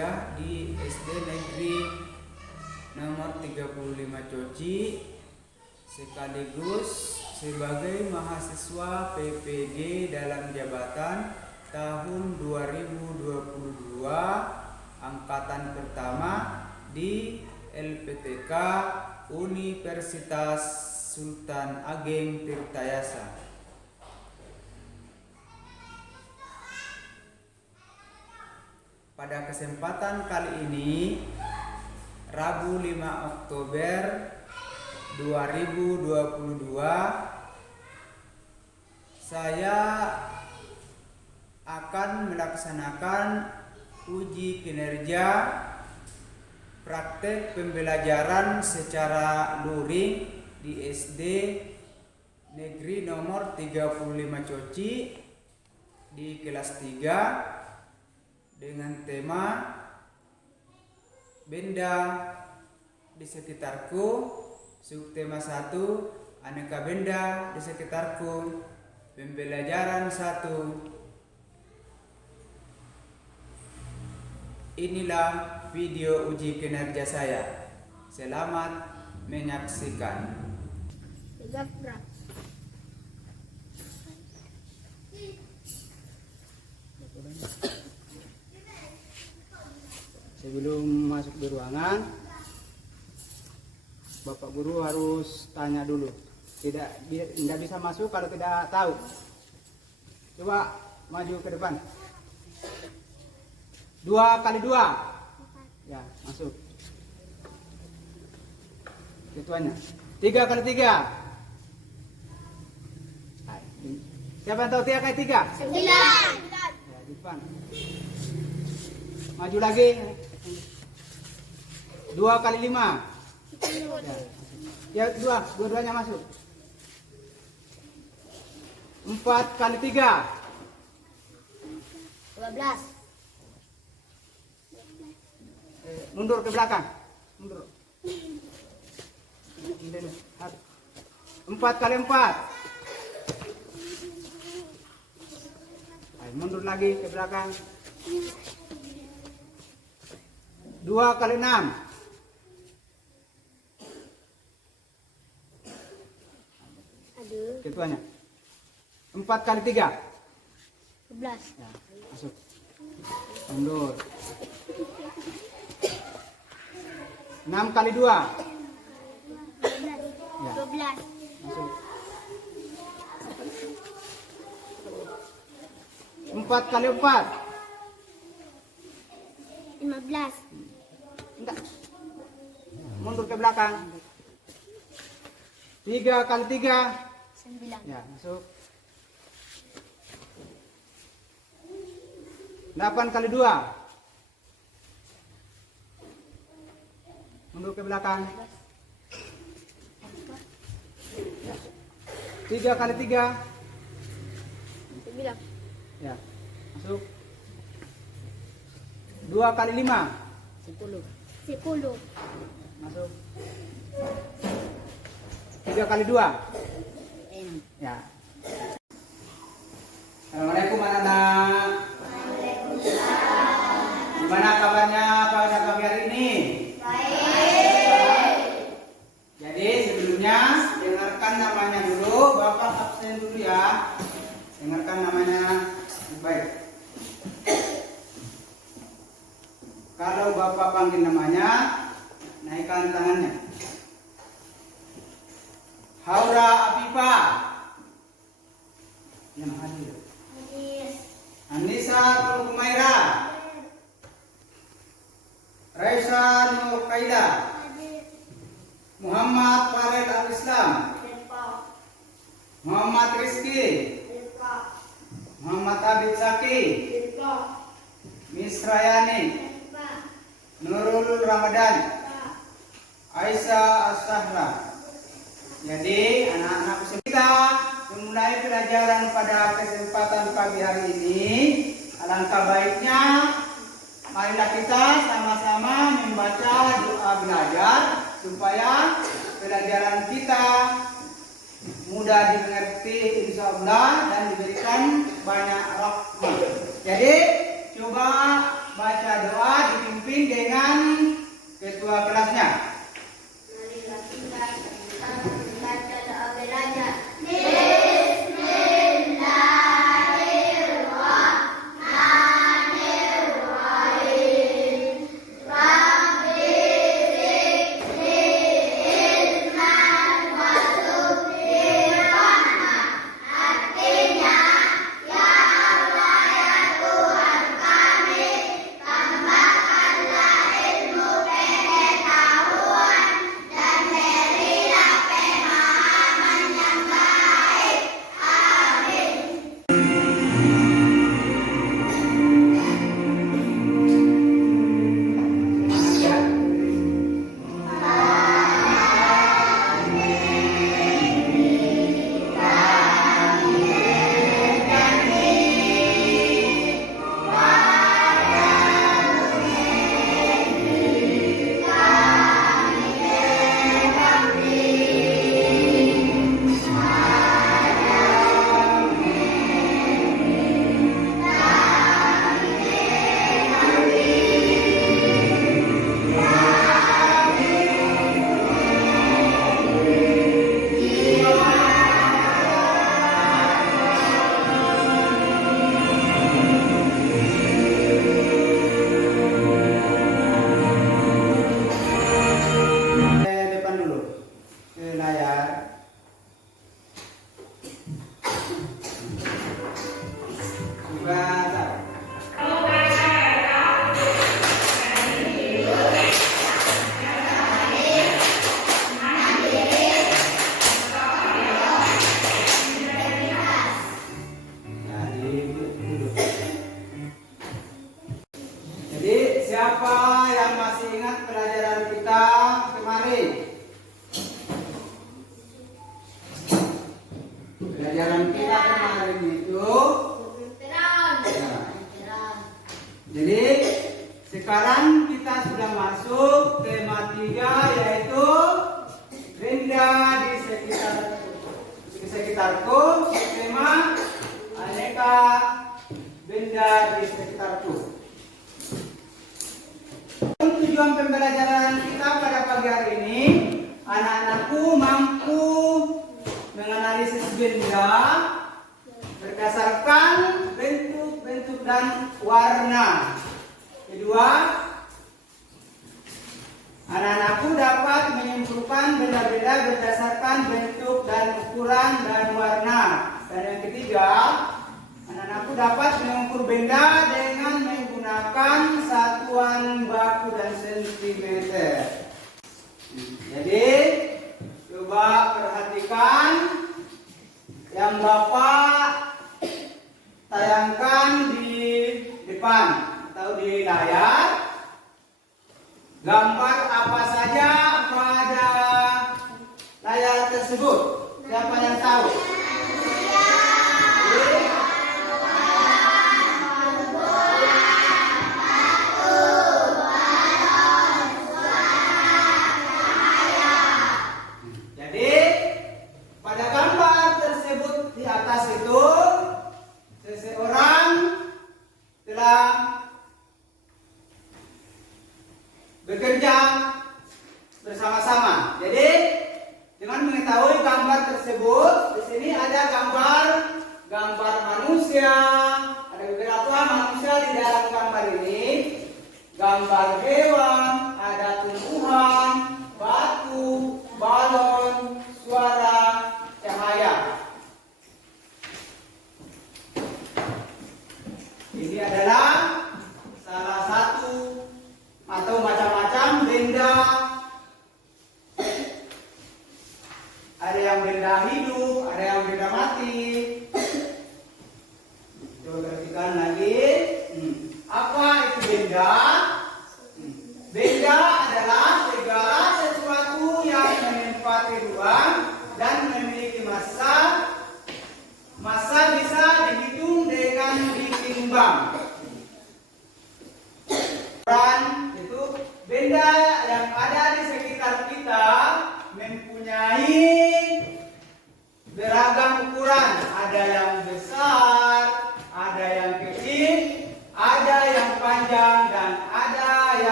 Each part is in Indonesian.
3 di SD Negeri nomor 35 Coci, sekaligus sebagai mahasiswa PPG dalam jabatan tahun 2022 angkatan pertama di LPTK Universitas Sultan Ageng Tirtayasa. Pada kesempatan kali ini, Rabu 5 Oktober 2022, saya akan melaksanakan uji kinerja praktek pembelajaran secara luring di SD Negeri nomor 35 Coci di kelas 3 dengan tema Benda di Sekitarku, subtema 1, aneka benda di sekitarku, pembelajaran 1. Inilah video uji kinerja saya. Selamat menyaksikan. Sebelum masuk di ruangan, Bapak Guru harus tanya dulu. Tidak bisa masuk kalau tidak tahu. Coba maju ke depan. 2 kali 2. Ya, masuk. Ketuanya. 3 kali 3. Siapa yang tahu 3 kali 3? 9. Ya, di depan. Maju lagi. 2 kali 5. Ya, dua-duanya masuk. 4 kali 3. 12. Mundur ke belakang. Mundur. 4 kali 4. Mundur lagi ke belakang. 2 kali 6. Ketuanya. 4 kali 3. 11. Ya, masuk. Mundur. 6 kali 2. 12. Ya, 12. masuk. 4 kali 4. 15. Enggak. Mundur ke belakang. 3 kali 3. 9. Ya, masuk. 8 kali 2. Mundur ke belakang. 3 kali 3. 9. Ya, masuk. 2 kali 5. 10. 10. Masuk. 3 kali 2. Ya. Assalamualaikum anak-anak. Gimana kabarnya pada pagi hari ini? Baik. Jadi sebelumnya dengarkan namanya dulu, Bapak absen dulu ya. Dengarkan namanya baik. Kalau Bapak panggil namanya, naikkan tangannya. Haura Afifa. Yang hadir. Anissa Tulkumaira. Raisa Nur Qaida. Muhammad Farid Al-Islam. Muhammad Rizki. Muhammad Abid Saki. Misrayani. Nurul Ramadan. Aisyah As-Sahra. Jadi anak-anak kita memulai pelajaran pada kesempatan pagi hari ini. Alangkah baiknya marilah kita sama-sama membaca doa belajar supaya pelajaran kita mudah dimengerti insyaallah dan diberikan banyak rahmat. Jadi coba baca doa dipimpin pimpin dengan ketua kelasnya. Marilah kita membaca doa belajar. Depan dulu ke layar. Baca. Jadi siapa yang masih ingat pelajaran kita kemarin? Pelajaran kita kemarin itu. Jadi sekarang kita sudah masuk tema 3, yaitu benda di sekitarku. Tema aneka benda di sekitarku. Tujuan pembelajaran kita pada pagi hari ini, anak-anakku mampu menganalisis benda berdasarkan bentuk dan warna. Kedua, anak-anakku dapat menyimpulkan benda-benda berdasarkan bentuk dan ukuran dan warna. Dan yang ketiga, anak-anakku dapat mengukur benda dengan menggunakan satuan baku dan sentimeter. Jadi, coba perhatikan yang Bapak tayangkan di depan atau di layar. Gambar apa saja pada layar tersebut? Siapa yang tahu? Jadi pada gambar tersebut di atas itu seseorang telah bekerja bersama-sama. Jadi dengan mengetahui gambar tersebut, di sini ada gambar manusia, ada beberapa manusia di dalam gambar ini, gambar hewan, ada tumbuhan, batu, balon, suara, cahaya. Ini adalah salah satu atau macam-macam benda. Ada yang benda hidup, ada yang benda mati. Coba perhatikan lagi. Apa itu benda? Benda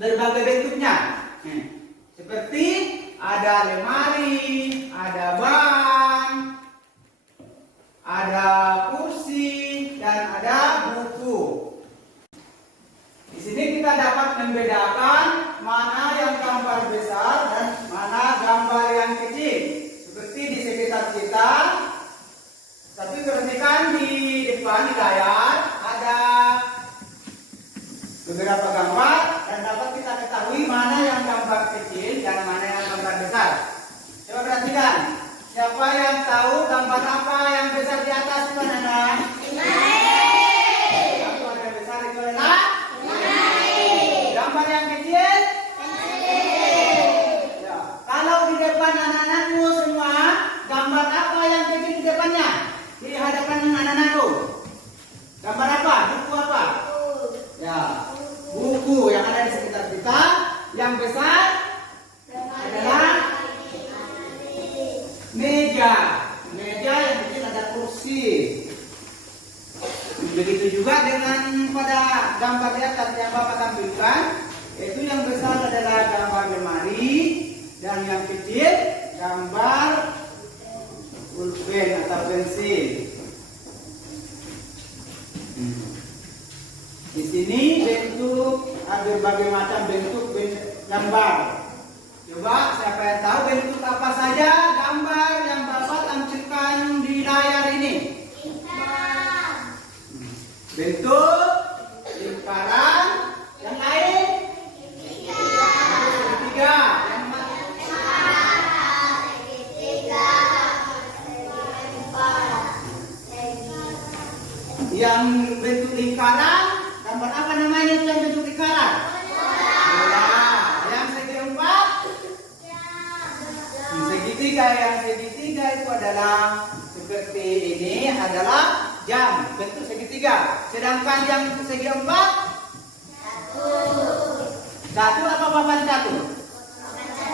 berbagai bentuknya. Seperti ada lemari, ada ban, ada kursi, dan ada buku. Di sini kita dapat membedakan mana yang gambar besar dan mana gambar yang kecil. Seperti di sekitar kita. Tapi perhatikan di depan di layar ada beberapa gambar dan dapat kita ketahui mana yang gambar kecil dan mana yang gambar besar. Coba perhatikan. Siapa yang tahu gambar apa yang besar di atas itu anak-anak? Gambar yang besar itu adalah gambar yang kecil. Ya. Kalau di depan anak-anakmu semua, gambar apa yang kecil di depannya? Di hadapan anak-anakku. Gambar apa? Buku apa? Ya, buku yang ada di sekitar kita. Yang besar adalah meja. Meja yang kecil ada kursi. Begitu juga dengan pada gambar di atas yang Bapak tampilkan, itu yang besar adalah gambar lemari dan yang kecil gambar pulpen atau pensil. Di sini bentuk berbagai macam bentuk gambar. Coba siapa yang tahu bentuk apa saja gambar yang Bapak tampilkan di layar ini? Bentuk lingkaran, yang lain segitiga, yang bentuk lingkaran, gambar apa namanya itu yang bentuk lingkaran? Bola. Yang segi empat, segitiga. Yang segitiga itu adalah seperti ini adalah jam, bentuk segitiga. Sedangkan yang segi empat, satu apa papan catur?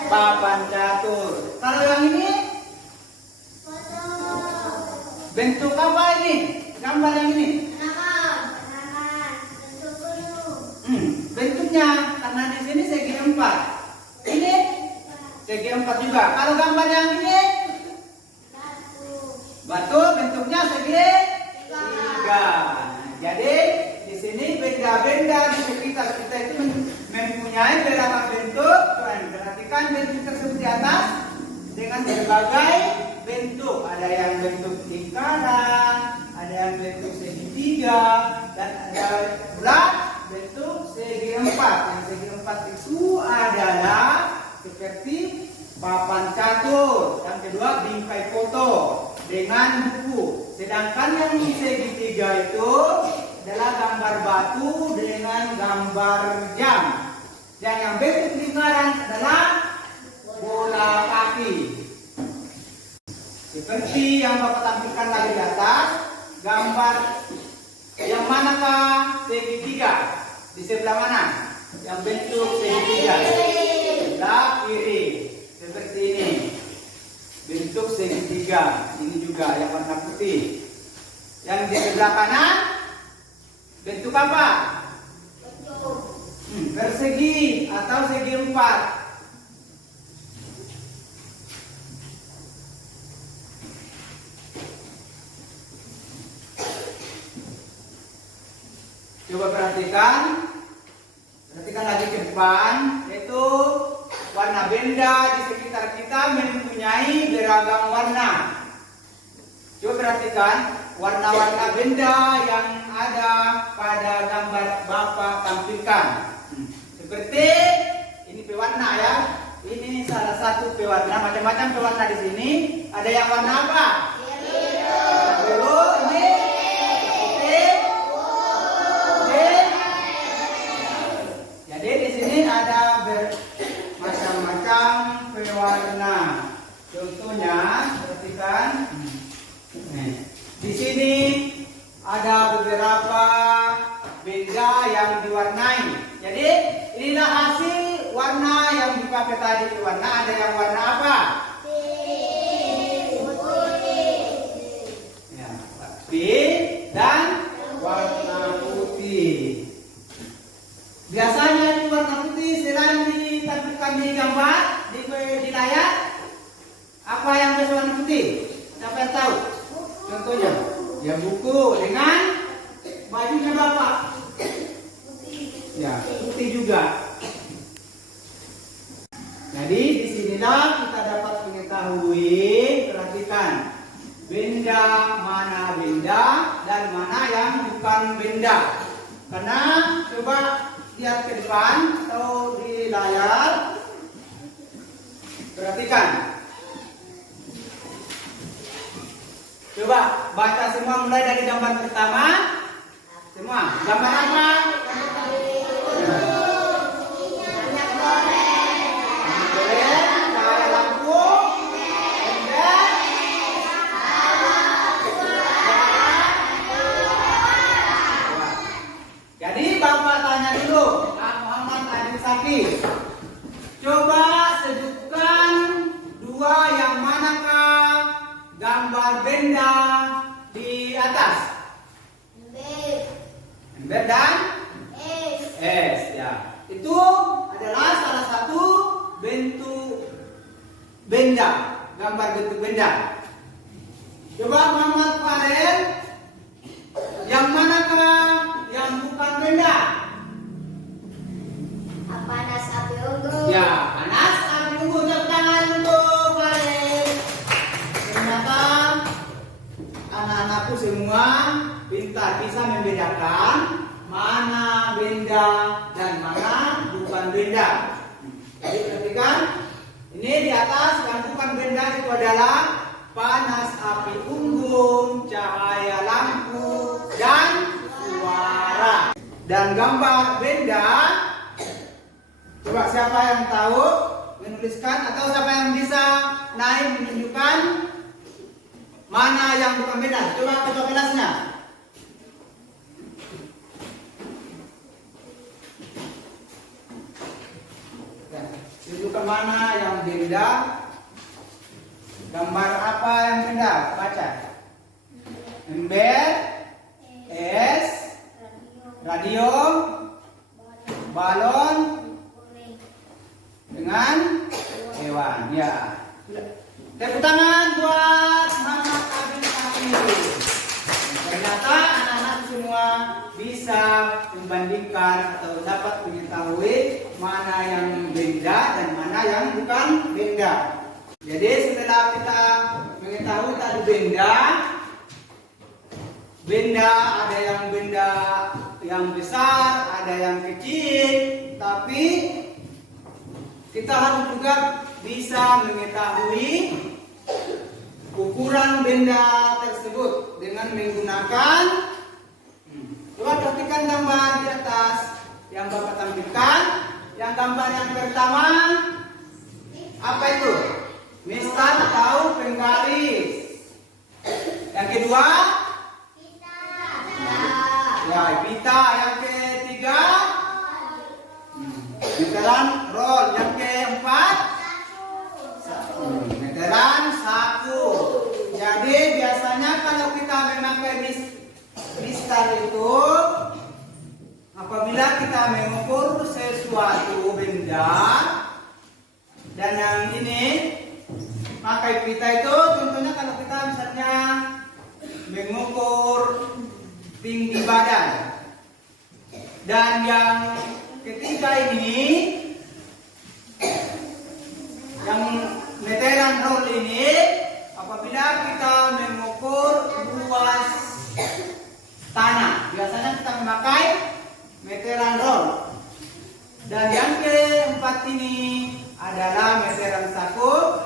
Papan catur. Kalau yang ini bentuk apa ini? Gambar yang ini? Bentuknya karena di sini segi empat. Ini segi empat juga. Kalau gambar yang ini batu, bentuknya segi tiga. Jadi di sini benda-benda di sekitar kita itu mempunyai beberapa bentuk. Perhatikan bentuk tersebut di atas dengan berbagai bentuk. Ada yang bentuk lingkaran, ada yang bentuk segitiga, dan ada pula bentuk segi empat. Yang segi empat itu adalah seperti papan catur. Yang kedua bingkai foto dengan buku. Sedangkan yang segitiga itu adalah gambar batu dengan gambar jam. Dan yang bentuk lingkaran adalah bola kaki. Seperti yang Bapak tampilkan tadi di atas, gambar yang manakah segitiga? Di sebelah mana? Yang bentuk segitiga. Sebelah kiri. Seperti ini. Bentuk segitiga. Ini juga yang warna putih. Yang di sebelah kanan, bentuk apa? Persegi atau segi empat. Coba perhatikan lagi ke depan, yaitu warna benda di sekitar kita mempunyai beragam warna. Coba perhatikan warna-warna benda yang ada pada gambar Bapak tampilkan. Seperti ini pewarna ya. Ini salah satu pewarna, macam-macam pewarna di sini. Ada yang warna apa? Biru, ini putih. Jadi di sini ada bermacam-macam pewarna. Contohnya, perhatikan. Di sini ada beberapa benda yang diwarnai. Jadi inilah hasil warna yang dipakai tadi. Warna ada yang warna apa? Ya, pink dan warna putih. Biasanya itu warna putih mengetahui, perhatikan, benda mana benda dan mana yang bukan benda. Karena coba lihat ke depan atau di layar, perhatikan. Coba baca semua mulai dari gambar pertama. Semua gambar apa? Coba sebutkan dua yang manakah gambar benda di atas? Ember dan es. Ya. Itu adalah salah satu bentuk benda, gambar bentuk benda. Coba Muhammad Farel, yang manakah yang bukan benda? Panas api unggun. Ya, panas api unggun. Tepuk tangan untuk Farel. Ternyata anak-anakku semua pintar bisa membedakan mana benda dan mana bukan benda. Jadi perhatikan, ini di atas yang bukan benda itu adalah panas api unggun, cahaya lampu, dan suara. Dan gambar benda, coba siapa yang tahu menuliskan atau siapa yang bisa naik menunjukkan mana yang bukan benda? Coba ketua kelasnya. Tunjukkan mana yang benda. Gambar apa yang benda? Baca. Ember, es, radio, balon, dengan hewan. Ya. Tepuk tangan buat Muhammad Abin Hafiz. Ternyata anak-anak semua bisa membandingkan atau dapat mengetahui mana yang benda dan mana yang bukan benda. Jadi setelah kita mengetahui tadi benda ada yang benda yang besar, ada yang kecil, tapi kita harus juga bisa mengetahui ukuran benda tersebut dengan menggunakan, coba perhatikan gambar di atas yang Bapak tampilkan. Yang gambar yang pertama apa itu? Mistar atau penggaris. Yang kedua ya pita. Yang ketiga meteran roll. Yang keempat meteran saku. Jadi biasanya kalau kita memakai mistar itu apabila kita mengukur sesuatu benda, dan yang ini pakai pita itu contohnya kalau kita misalnya mengukur tinggi badan. Dan yang ketiga ini, yang meteran roll ini, apabila kita mengukur luas tanah, biasanya kita memakai meteran roll. Dan yang keempat ini adalah meteran saku.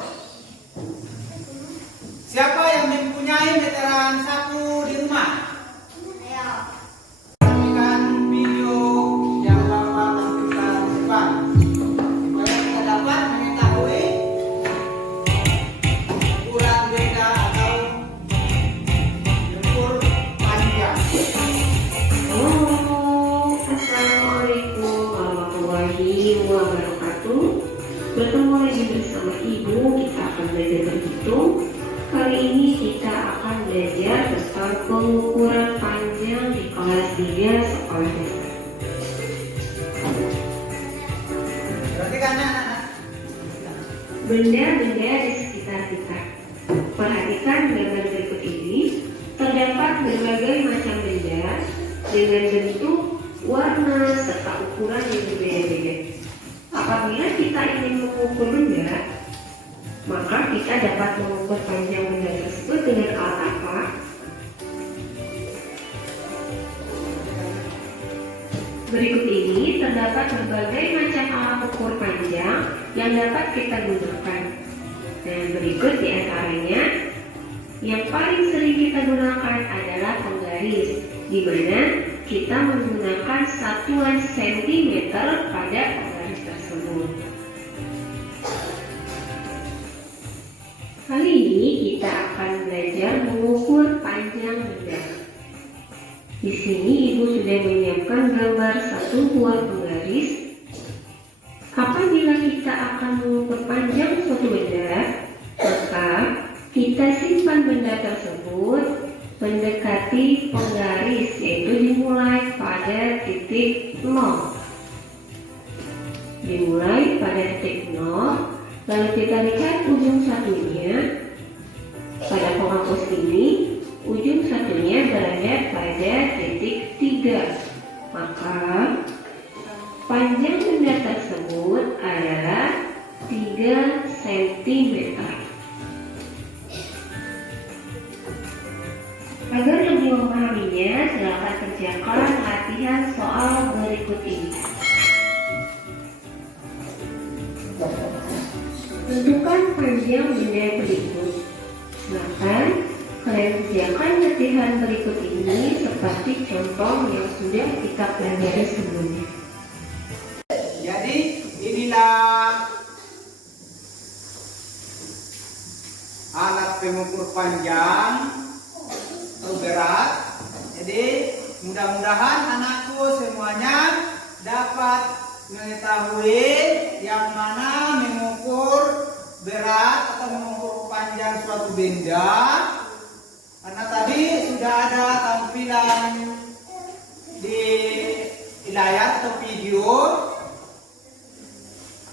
Siapa yang mempunyai meteran saku di rumah? Saksikan video yang Bapak tampilkan di depan. Supaya kita dapat mengetahui ukuran benda atau ukur panjang. Assalamualaikum warahmatullahi wabarakatuh. Bertemu lagi bersama Ibu, kita akan belajar berhitung. Kali ini kita akan belajar tentang pengukuran panjang di kelas 3 sekolah dasar. Perhatikan anak-anak. Benda-benda di sekitar kita. Perhatikan gambar berikut ini. Terdapat berbagai macam benda dengan bentuk, warna, serta ukuran yang berbeda-beda. Apabila kita ingin mengukur benda, maka kita kita dapat mengukur panjang benda tersebut dengan alat apa? Berikut ini terdapat berbagai macam alat ukur panjang yang dapat kita gunakan. Dan berikut di antaranya, yang paling sering kita gunakan adalah penggaris, di mana kita menggunakan satuan sentimeter pada penggaris tersebut. Kali ini kita akan belajar mengukur panjang benda. Di sini Ibu sudah menyiapkan gambar satu buah penggaris. Apabila kita akan mengukur panjang suatu benda, maka kita simpan benda tersebut mendekati penggaris, yaitu dimulai pada titik 0. Dimulai pada titik 0, lalu kita lihat ujung satunya. Pada penghapus ini, ujung satunya berada pada titik 3. Maka panjang benda tersebut adalah 3 cm. Agar lebih memahaminya, silakan kerjakan latihan soal berikut ini. Tentukan panjang benda berikut. Maka kalian kerjakan latihan berikut ini seperti contoh yang sudah kita pelajari sebelumnya. Jadi inilah alat pengukur panjang atau berat. Jadi mudah-mudahan anakku semuanya dapat mengetahui yang mana mengukur berat atau mengukur panjang suatu benda. Karena tadi sudah ada tampilan di layar atau video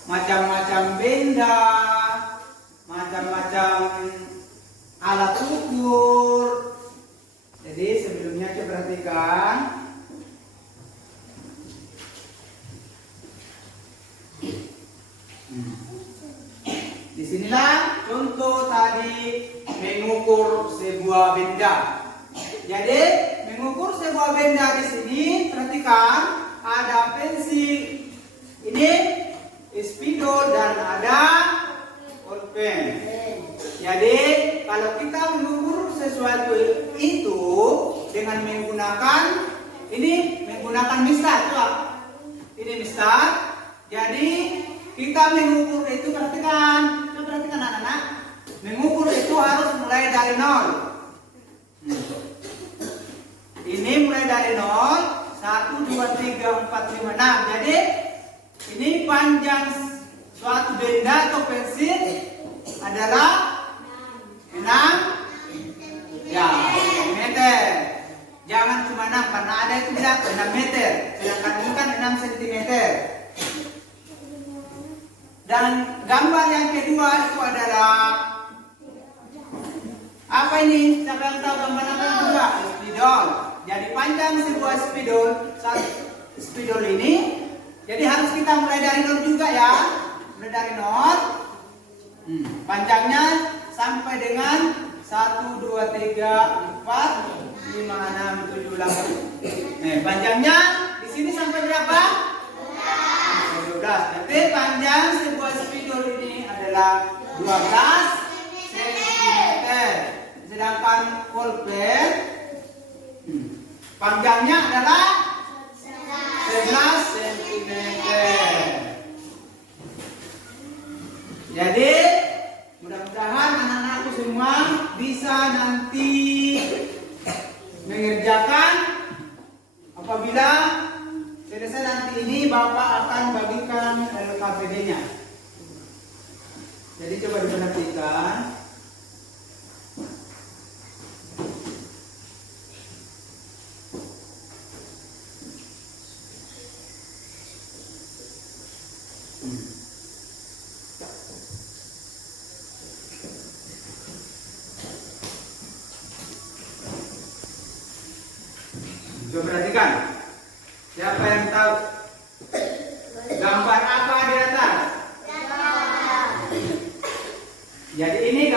macam-macam benda, macam-macam alat ukur. Jadi sebelumnya coba perhatikan. Disinilah contoh tadi mengukur sebuah benda. Jadi mengukur sebuah benda di sini, perhatikan ada pensil, ini spidol dan ada pulpen. Jadi kalau kita mengukur sesuatu itu dengan menggunakan mistar, ini mistar. Jadi kita mengukur itu, perhatikan anak-anak, mengukur itu harus mulai dari 0. Ini mulai dari 0, 1, 2, 3, 4, 5, 6. Jadi ini panjang suatu benda atau pensil adalah 6 meter. Jangan cuma 6, karena ada itu tidak 6 meter, sedangkan ini kan 6 cm. Dan gambar yang kedua itu adalah apa ini? Siapa yang tahu gambar apa yang kedua? Spidol. Jadi panjang sebuah spidol ini, jadi harus kita mulai dari 0 juga ya. Mulai dari 0. Panjangnya sampai dengan 1, 2, 3, 4, 5, 6, 7, 8. Panjangnya di sini sampai berapa? 12. Jadi panjang sebuah spidol ini adalah 12 cm. Sedangkan pulpen panjangnya adalah 11 cm. Jadi mudah-mudahan anak-anakku semua bisa nanti mengerjakan. Apabila selesai nanti ini, Bapak akan bagikan LKPD-nya. Jadi coba diperhatikan. Coba perhatikan. Siapa yang tahu gambar apa di atas? Jadi ini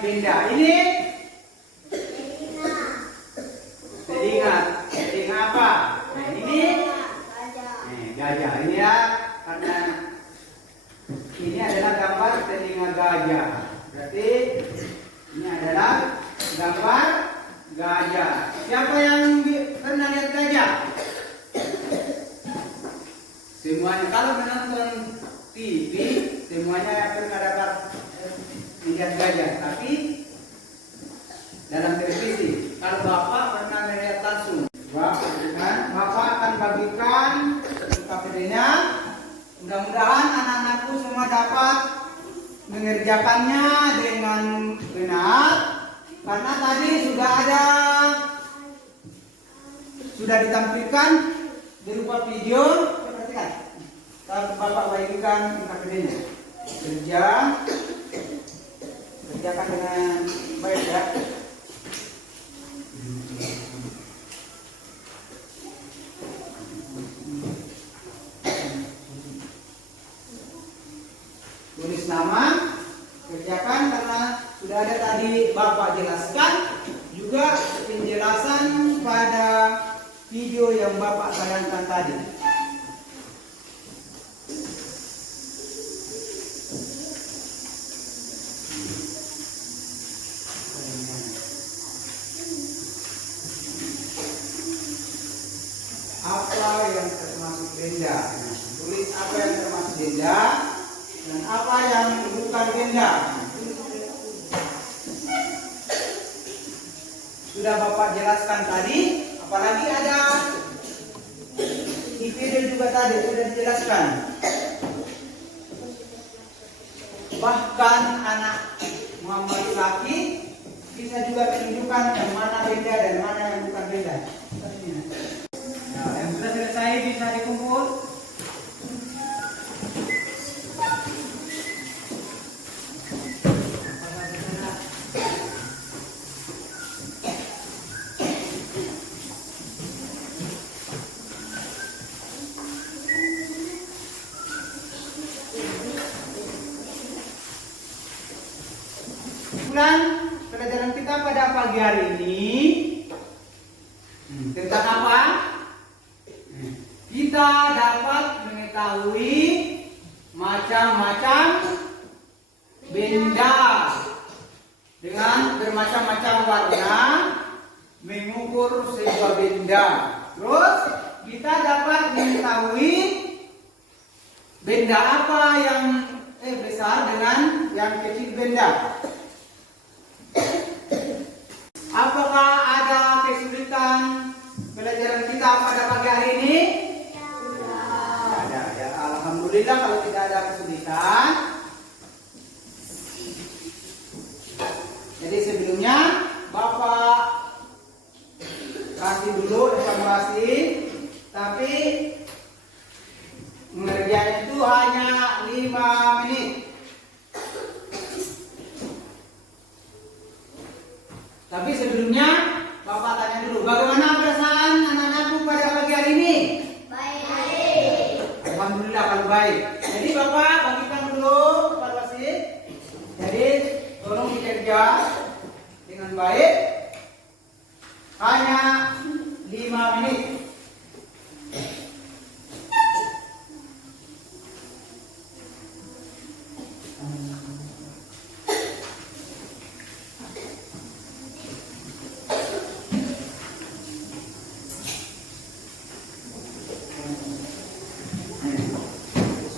benda. Ini telinga. Telinga apa? Nah, ini gajah. Ini ya, karena ini adalah gambar telinga gajah. Berarti ini adalah gambar gajah. Siapa yang pernah lihat gajah? Semuanya. Kalau menonton TV, semuanya pernah dapat melihat gajah. Tapi dalam televisi, kalau Bapak pernah melihat langsung, Bapak akan bagikan KPD-nya. Mudah-mudahan anak-anakku semua dapat mengerjakannya dengan benar. Karena tadi sudah ditampilkan berupa video. Perhatikan, Bapak bagikan KPD-nya. Kerjakan dengan baik ya. Tulis nama, kerjakan karena sudah ada tadi Bapak jelaskan, juga penjelasan pada video yang Bapak sayangkan tadi. Apa yang termasuk benda? Tulis apa yang termasuk benda dan apa yang bukan benda. Sudah Bapak jelaskan tadi, apalagi ada di video juga tadi sudah dijelaskan. Bahkan anak Muhammad laki bisa juga menunjukkan yang mana benda dan mana yang bukan benda. Nah, yang sudah selesai bisa dikumpul. Kesimpulan pelajaran kita pada pagi hari ini tentang apa? Kita dapat mengetahui macam-macam benda dengan bermacam-macam warna, mengukur sebuah benda. Terus kita dapat mengetahui benda apa yang besar dengan yang kecil benda. Apakah ada kesulitan pelajaran kita pada pagi hari ini? Ada. Ya, alhamdulillah kalau tidak ada kesulitan. Jadi sebelumnya Bapak kasih dulu evaluasi, tapi mengerjakan itu hanya 5 menit. Tapi sebelumnya Bapak tanya dulu, bagaimana perasaan anak-anakku pada pagi hari ini? Baik. Alhamdulillah kalau baik. Jadi Bapak bagikan dulu evaluasi. Jadi tolong dikerja dengan baik. Hanya 5 menit.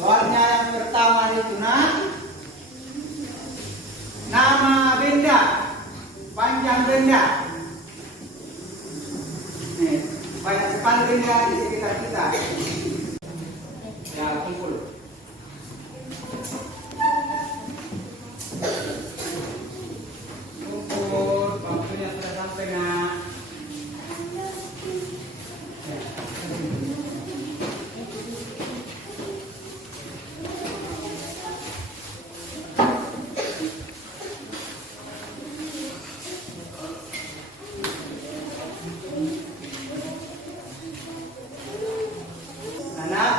Soalnya yang pertama itu nama benda, panjang benda. Banyak sekali benda di sekitar kita. Ya, kumpul. Kumpul, waktunya sudah sampai nak.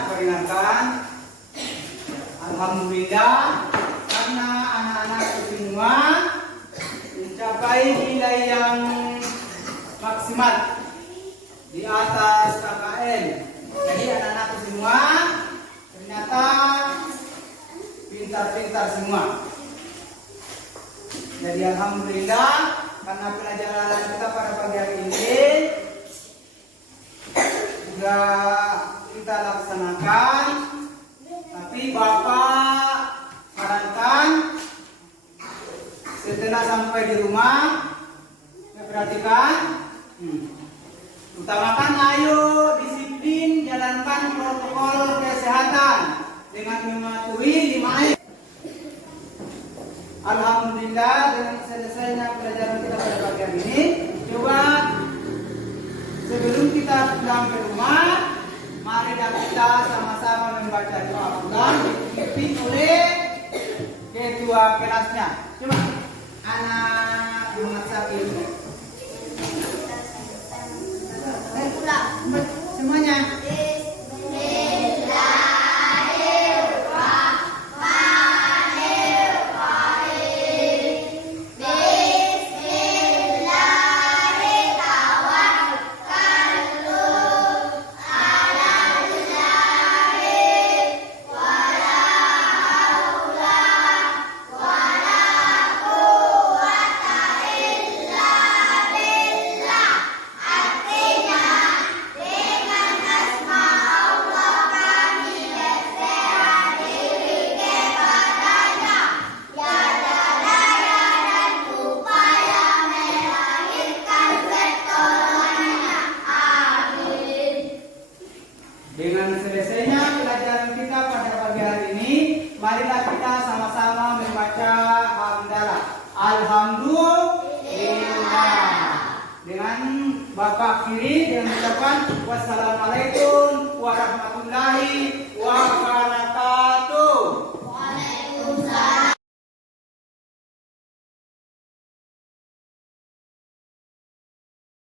Peringatkan, alhamdulillah karena anak-anak semua mencapai nilai yang maksimal di atas KKN. Jadi anak-anakku semua ternyata pintar-pintar semua. Jadi alhamdulillah karena pelajaran kita pada pagi hari ini juga kita laksanakan. Tapi Bapak sarankan setelah sampai di rumah perhatikan, utamakan ayo disiplin jalankan protokol kesehatan dengan mematuhi 5M. Alhamdulillah dengan selesainya pelajaran kita pada pagi hari ini, coba sebelum kita pulang ke rumah, mari kita sama-sama membaca doa pulang dipimpin oleh ketua kelasnya. Coba anak mengasah ilmu. Semuanya. Dengan selesainya pelajaran kita pada pagi hari ini, marilah kita sama-sama membaca hamdalah. Alhamdulillah. Dengan Bapak kiri dengan ucapan wassalamualaikum warahmatullahi